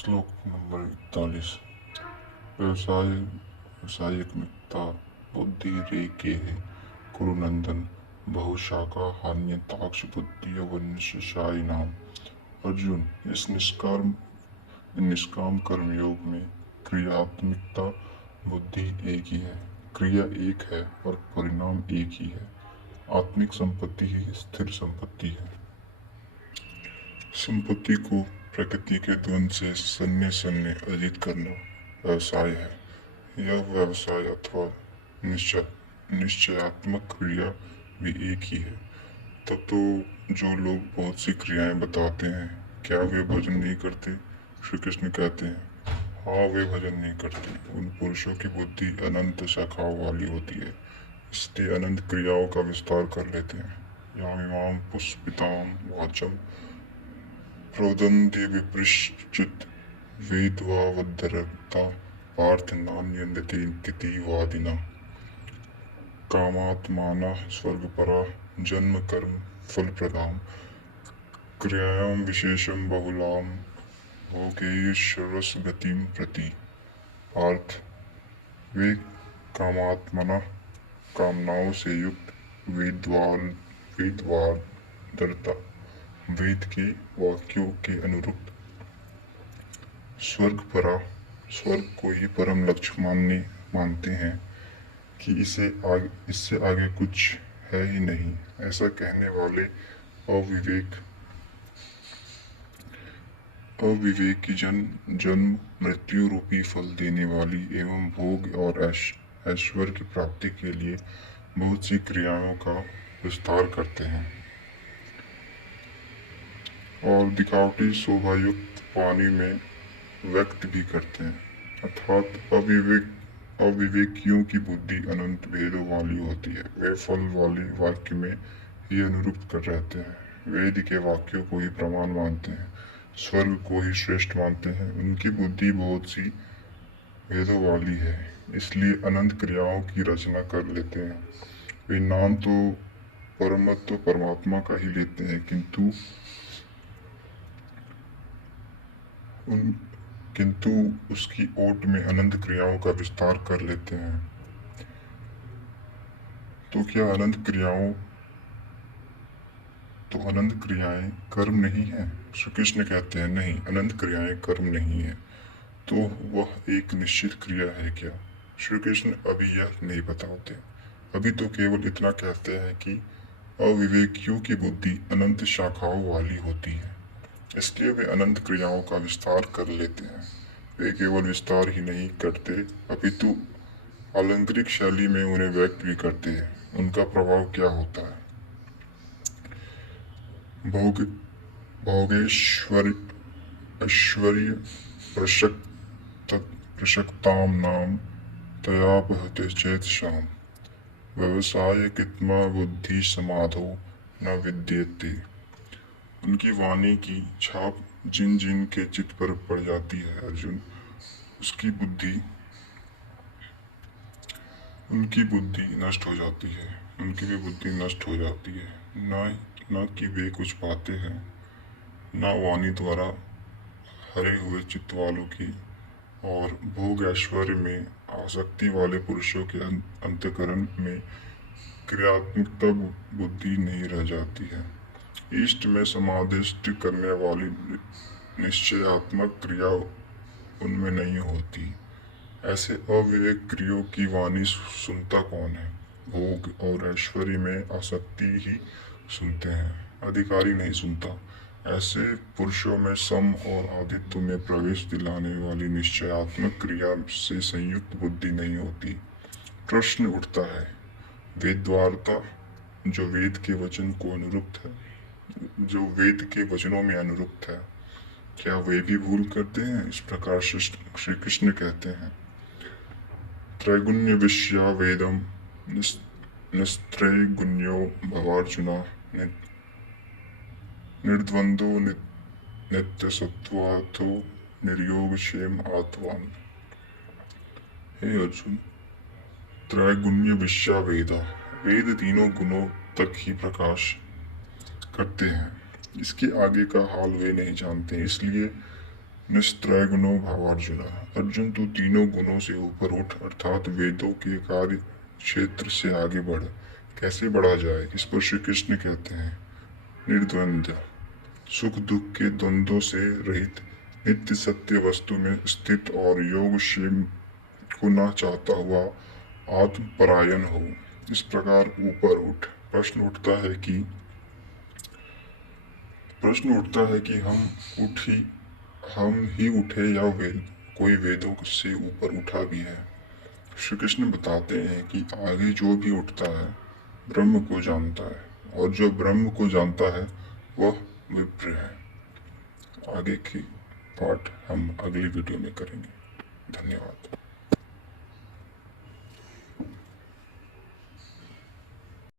श्लोक नंबर 41। व्यावसायिकता बुद्धि रेके है कुरुनंदन बहुशाखा हान्यताक्ष बुद्धि वंशशाई नाम। अर्जुन, इस निष्काम कर्म योग में क्रियात्मकता बुद्धि एक ही है, क्रिया एक है और परिणाम एक ही है। आत्मिक संपत्ति ही स्थिर संपत्ति है। संपत्ति को प्रकृति के द्वंद से सन्ने सन्ने अर्जित करना व्यवसाय है। यह व्यवसाय अथवा निश्चयात्मक क्रिया भी एक ही है। तब तो जो लोग बहुत सी क्रियाएं बताते हैं, क्या वे भजन नहीं करते? श्री कृष्ण कहते हैं, हाँ, वे भजन नहीं करते। उन पुरुषों की बुद्धि अनंत शाखाओं वाली होती है, इसलिए अनंत क्रियाओं का विस्तार कर लेते हैं। यामिमाम पुष्पिताम वाचम प्रोदन्ति विपृश्चित वेदवावदरता पार्थ नान्यन्ति वादिना। कामात्मानः स्वर्गपरा जन्म कर्म फलप्रदां क्रियायां विशेषं बहुलां भोगैश्वर्यगतिं प्रति। पार्थ, वे कामात्मना कामनाओं से युक्त वेदवादरता वेद के वाक्यों के अनुरूप स्वर्गपरा स्वर्ग को ही परम लक्ष्य मानते हैं कि इससे आगे कुछ है ही नहीं। ऐसा कहने वाले अविवेकी जन्म मृत्यु रूपी फल देने वाली एवं भोग और ऐश्वर्य की प्राप्ति के लिए बहुत सी क्रियाओं का विस्तार करते हैं और दिखावटी शोभायुक्त पानी में व्यक्त भी करते हैं। अर्थात अविवेकियों की बुद्धि अनंत भेदों वाली होती है। वे फल वाले वाक्य में ही अनुरूप कर रहते हैं, वेद के वाक्यों को ही प्रमाण मानते हैं, स्वर्ग को ही श्रेष्ठ मानते हैं। उनकी बुद्धि बहुत सी भेदों वाली है, इसलिए अनंत क्रियाओं की रचना कर लेते हैं। वे नाम तो परमत्व परमात्मा का ही लेते हैं, किंतु उसकी ओट में अनंत क्रियाओं का विस्तार कर लेते हैं। तो क्या अनंत क्रियाएं कर्म नहीं है? श्री कृष्ण कहते हैं, नहीं, अनंत क्रियाएं कर्म नहीं है। तो वह एक निश्चित क्रिया है क्या? श्री कृष्ण अभी यह नहीं बताते। अभी तो केवल इतना कहते हैं कि अविवेकियों की बुद्धि अनंत शाखाओं वाली होती है, इसलिए वे अनंत क्रियाओं का विस्तार कर लेते हैं। वे केवल विस्तार ही नहीं करते, अपितु अलंकृत शैली में उन्हें व्यक्त भी करते हैं। उनका प्रभाव क्या होता है? भोग भोगेश्वर ऐश्वर्य प्रशक्ताम नाम तयापहते चेतसाम व्यवसाय कित्मा बुद्धि समाधो न विद्यते। उनकी वाणी की छाप जिन जिन के चित्त पर पड़ जाती है अर्जुन, उनकी बुद्धि नष्ट हो जाती है। उनकी भी बुद्धि नष्ट हो जाती है। न कि वे कुछ पाते हैं, न वाणी द्वारा हरे हुए चित्त वालों की और भोग ऐश्वर्य में आसक्ति वाले पुरुषों के अंतःकरण में क्रियात्मकता बुद्धि नहीं रह जाती है। इष्ट में समाधिष्ट करने वाली निश्चयात्मक क्रिया उनमें नहीं होती। ऐसे अविवेक क्रियों की वाणी सुनता कौन है? भोग और ऐश्वर्य में आसक्ति ही सुनते हैं, अधिकारी नहीं सुनता। ऐसे पुरुषों में सम और आदित्य में प्रवेश दिलाने वाली निश्चयात्मक क्रिया से संयुक्त बुद्धि नहीं होती। प्रश्न उठता है, वेदवार्ता जो वेद के वचन को अनुरूप है, जो वेद के वचनों में अनुरूप है, क्या वे भी भूल करते हैं? इस प्रकार श्री कृष्ण कहते हैं, त्रैगुण्य विषया वेदम निस्त्रैगुण्यो भवार्जुना निर्द्वंदो नित्यसत्त्वातो निर्योगक्षेम आत्वान। हे अर्जुन, त्रैगुण्य विषया वेद तीनों गुणों तक ही प्रकाश करते हैं, इसके आगे का हाल वे नहीं जानते। इसलिए निस्त्रय गुणो भावार्जुन। अर्जुन तू तीनों गुणों से ऊपर उठ अर्थात वेदों के कार्य क्षेत्र से आगे बढ़। कैसे बढ़ा जाए इस पर श्री कृष्ण कहते हैं, निर्द्वंद्व सुख दुख के द्वंद्वों से रहित नित्य सत्य वस्तु में स्थित और योग क्षेम को न चाहता हुआ आत्म परायण हो। इस प्रकार ऊपर उठ। प्रश्न उठता है कि हम ही उठे या कोई वेदों से ऊपर उठा भी है। श्री कृष्ण बताते हैं कि आगे जो भी उठता है ब्रह्म को जानता है और जो ब्रह्म को जानता है वह विप्र है। आगे की पाठ हम अगली वीडियो में करेंगे। धन्यवाद।